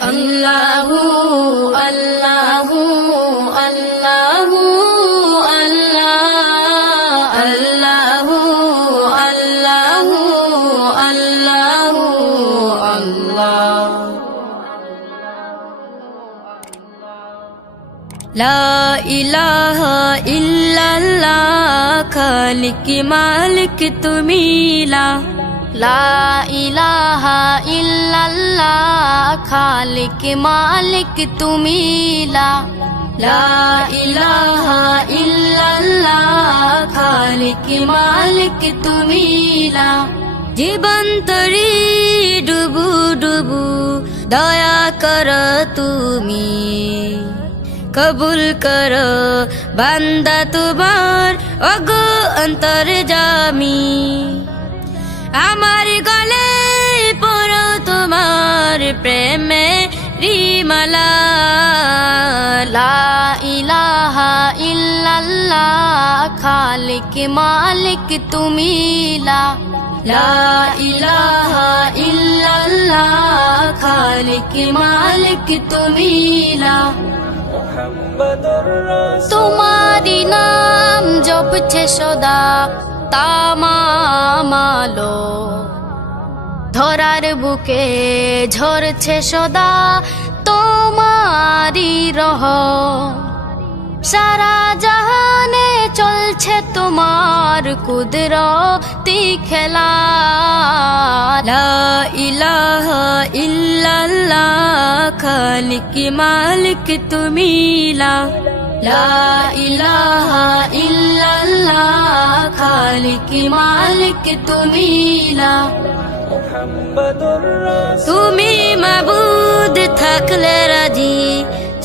আল্লাহু আল্লাহু আল্লাহু আল্লাহ আল্লাহু আল্লাহু আল্লাহু আল্লাহ লা ইলাহা ইল্লাল্লাহ খালিক মালিক তুমি লা ইলাহা ইল্লাল্লাহ খালিক মালিক তুমি লা ইলাহা ইল্লাল্লাহ খালিক মালিক তুমি জীবন তরি ডুবু ডুবু দয়া কর তুমি কবুল কর বান্দা তোমার ওগো অন্তর্যামী আমার গলে পড়ো তোমার প্রেমে রিমালা লা ইলাহা ইল্লাল্লাহ খালিক মালিক তুমি লা ইলাহা ইল্লাল্লাহ খালিক মালিক তুমি তোমারি নাম জপছে সদা তামামালো ধরার বুকে ঝরছে সদা তোমারি রহ সারা জাহানে চলছে তোমার কুদরতি খেলা লা ইলাহা ইল্লাল্লাহ খালিক মালিক তুমি লা ইলাহা ইল্লাল্লাহ খালিক মালিক তুমি তুমি মাবুদ থাকলে রাজি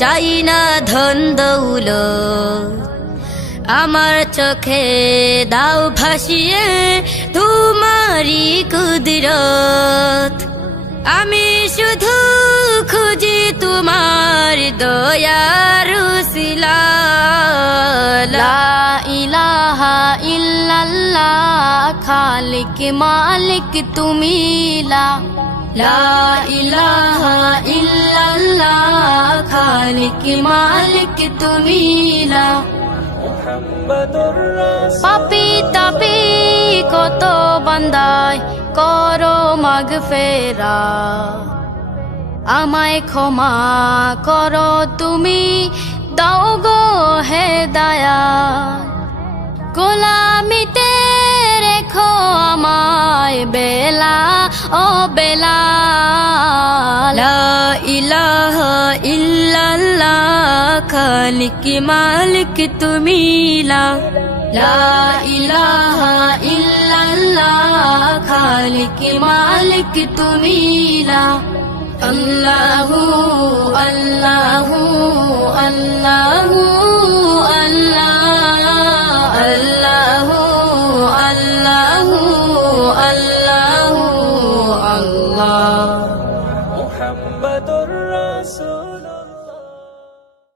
চাই না ধন দৌলত আমার চোখে দাও ভাসিয়ে তোমারি কুদরত আমি শুধু খুঁজি তোমার দয়ার উসিলা লা ইলাহা ইল্লাল্লাহ খালিক মালিক তুমি লা ইলাহা ইল্লাল্লাহ খালিক মালিক তুমি পাপী তাপী কত বান্দায় করো মাগফেরা আমায় ক্ষমা করো তুমি দাও গো হেদায়াত গোলামিতে রেখো আমায় বেলা ও বেলা লা ইলাহা ইল্লাল্লাহ খালিক মালিক তুমি লা ইলাহা ইল্লাল্লাহ খালিক মালিক তুমি আল্লাহু